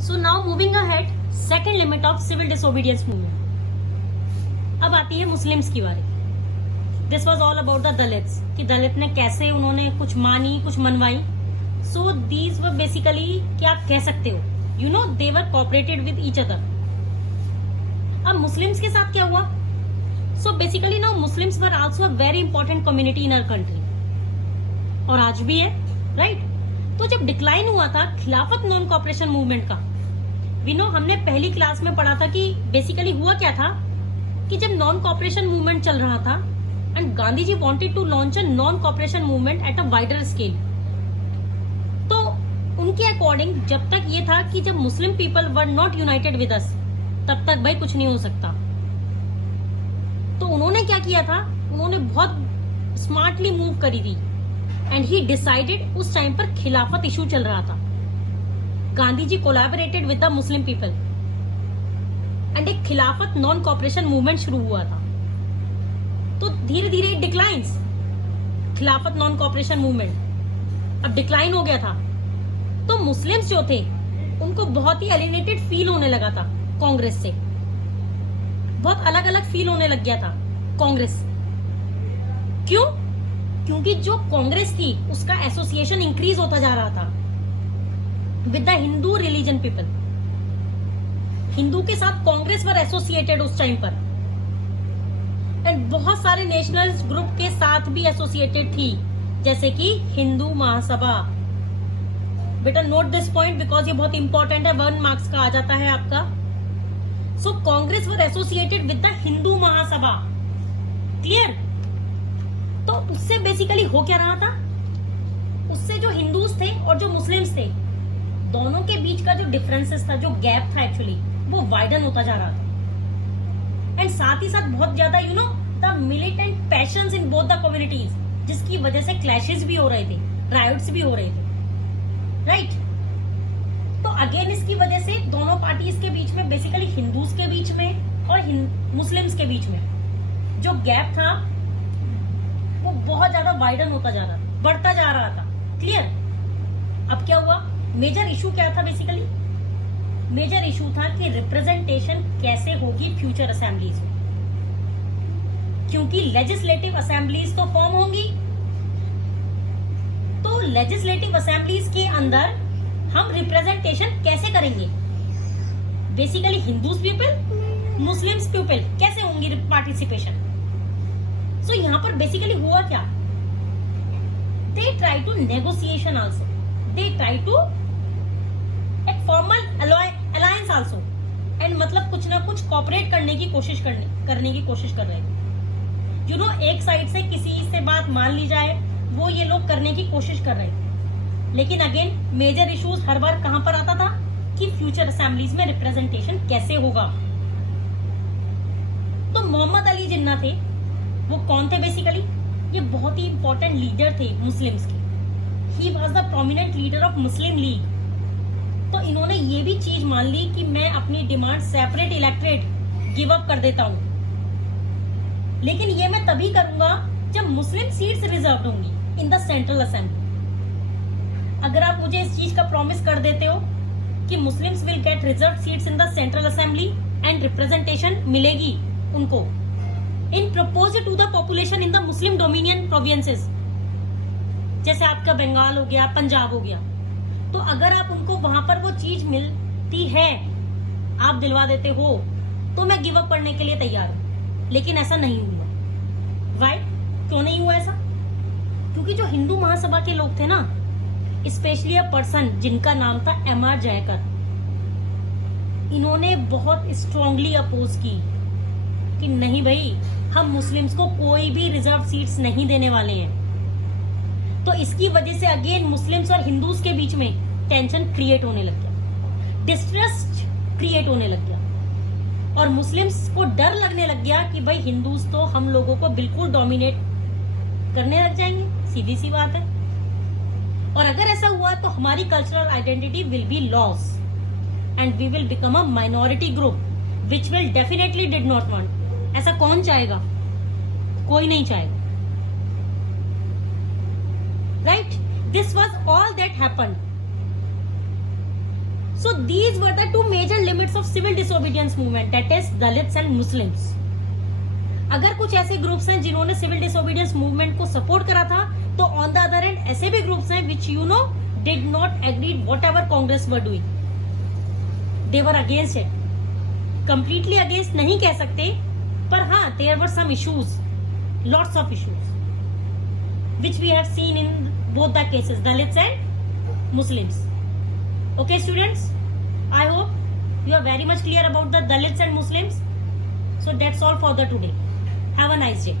So now moving ahead, second limit of civil disobedience movement. अब आती है Muslims की बारी. This was all about the Dalits कि दलित ने कैसे उन्होंने कुछ मानी, कुछ मनवाई. So these were basically क्या आप कह सकते हो, you know they were cooperated with each other. अब मुस्लिम्स के साथ क्या हुआ? So basically now Muslims were also a very important community in our country. और आज भी है, right? तो जब डिक्लाइन हुआ था खिलाफत नॉन कॉपरेशन मूवमेंट का, विनो हमने पहली क्लास में पढ़ा था कि बेसिकली हुआ क्या था कि जब नॉन कॉपरेशन मूवमेंट चल रहा था and Gandhi ji wanted to launch a non cooperation movement at a wider scale, तो उनके अकॉर्डिंग जब तक ये था कि जब Muslim people were not united with us, तब तक भाई कुछ नहीं हो सकता. तो उन्होंने क्या किया था, उन्होंने बहुत स्मार्टली मूव करी थी एंड ही डिसाइडेड, उस टाइम पर खिलाफत इशू चल रहा था. Gandhi ji collaborated with the Muslim people and एक खिलाफत नॉन कॉपरेशन मूवमेंट शुरू हुआ था. तो धीरे धीरे डिक्लाइंस, खिलाफत नॉन कॉपरेशन मूवमेंट अब डिक्लाइन हो गया था. तो मुस्लिम्स जो थे उनको बहुत ही एलिनेटेड फील होने लगा था कांग्रेस से, बहुत अलग अलग फील होने लग गया था कांग्रेस. क्यों? क्योंकि जो कांग्रेस थी उसका एसोसिएशन इंक्रीज होता जा रहा था with the Hindu religion people. Hindu के साथ कांग्रेस वर एसोसिएटेड उस टाइम पर, एंड बहुत सारे नेशनल ग्रुप के साथ भी एसोसिएटेड थी, जैसे कि हिंदू महासभा. बेटा नोट दिस पॉइंट बिकॉज ये बहुत इंपॉर्टेंट है, 1 मार्क्स का आ जाता है आपका. So Congress were associated with the Hindu Mahasabha. Clear? तो उससे बेसिकली हो क्या रहा था, उससे जो हिंदूज थे और जो मुस्लिम्स थे दोनों के बीच का जो डिफरेंसेस था, जो गैप था एक्चुअली, वो वाइडन होता जा रहा था. एंड साथ ही साथ बहुत ज्यादा you know the militant patience in both the communities, जिसकी वजह से क्लैशेस भी हो रहे थे, राइट्स भी हो रहे थे, राइट? तो अगेन इसकी वजह से दोनों पार्टीज के बीच में, बेसिकली हिंदूज के बीच में और मुस्लिम्स के बीच में जो गैप था वो बहुत ज्यादा वाइडन होता जा रहा था, बढ़ता जा रहा था. क्लियर? अब क्या हुआ, मेजर इशू क्या था? बेसिकली मेजर इशू था कि रिप्रेजेंटेशन कैसे होगी फ्यूचर असेंबलीज में, क्योंकि लेजिस्लेटिव असेंबलीज तो फॉर्म होंगी. तो लेजिस्लेटिव असेंबलीज के अंदर हम रिप्रेजेंटेशन कैसे करेंगे? Basically Hindus people, Muslims people कैसे होंगी पार्टिसिपेशन? सो यहाँ पर बेसिकली हुआ क्या, they try to negotiation also, they try to एक फॉर्मल अलायंस आल्सो, एंड मतलब कुछ ना कुछ कॉपरेट करने की कोशिश कर रहे थे. यू नो एक साइड से किसी से बात मान ली जाए, वो ये लोग करने की कोशिश कर रहे थे. लेकिन अगेन मेजर इश्यूज हर बार कहां पर आता था कि फ्यूचर असेंबलीज में रिप्रेजेंटेशन कैसे होगा. तो मोहम्मद अली जिन्ना थे, वो कौन थे? बेसिकली ये बहुत ही इंपॉर्टेंट लीडर थे मुस्लिम्स के. He was the prominent leader of Muslim league. तो इन्होंने ये भी चीज मान ली कि मैं अपनी demand separate electorate give up कर देता हूं, लेकिन ये मैं तभी करूंगा जब मुस्लिम सीट्स रिजर्व होंगी इन द सेंट्रल असेंबली. अगर आप मुझे इस चीज का प्रॉमिस कर देते हो कि Muslims will get reserve seats in the central assembly and representation मिलेगी उनको in proportion to the population in the Muslim dominion provinces, जैसे आपका बंगाल हो गया, पंजाब हो गया, तो अगर आप उनको वहां पर वो चीज मिलती है, आप दिलवा देते हो, तो मैं गिव अप करने के लिए तैयार हूं. लेकिन ऐसा नहीं हुआ. वाई? क्यों नहीं हुआ ऐसा? क्योंकि जो हिंदू महासभा के लोग थे ना, स्पेशली अ पर्सन जिनका नाम था M.R. जयकर, इन्होंने बहुत स्ट्रांगली अपोज की कि नहीं भाई, हम मुस्लिम्स को कोई भी रिजर्व सीट्स नहीं देने वाले हैं. तो इसकी वजह से अगेन मुस्लिम्स और हिंदूज के बीच में टेंशन क्रिएट होने लग गया, डिस्ट्रस्ट क्रिएट होने लग गया, और मुस्लिम्स को डर लगने लग गया कि भाई हिंदूज तो हम लोगों को बिल्कुल डोमिनेट करने लग जाएंगे. सीधी सी बात है. और अगर ऐसा हुआ तो हमारी cultural identity will be loss and we will become a minority group which will definitely did not want. ऐसा कौन चाहेगा? कोई नहीं चाहेगा, right? This was all that happened. So these were the two major limits of civil disobedience movement, that is Dalits and Muslims. अगर कुछ ऐसे groups हैं जिन्होंने सिविल डिसोबीडियंस मूवमेंट को सपोर्ट करा था, तो ऑन द अदर एंड ऐसे भी ग्रुप्स हैं which you know did not agree whatever Congress were doing, they were against it. Completely against नहीं कह सकते, पर हाँ there were some issues, lots of issues which we have seen in both the cases, Dalits and Muslims. Okay students, I hope you are very much clear about the Dalits and Muslims. So that's all for the today. Have a nice day.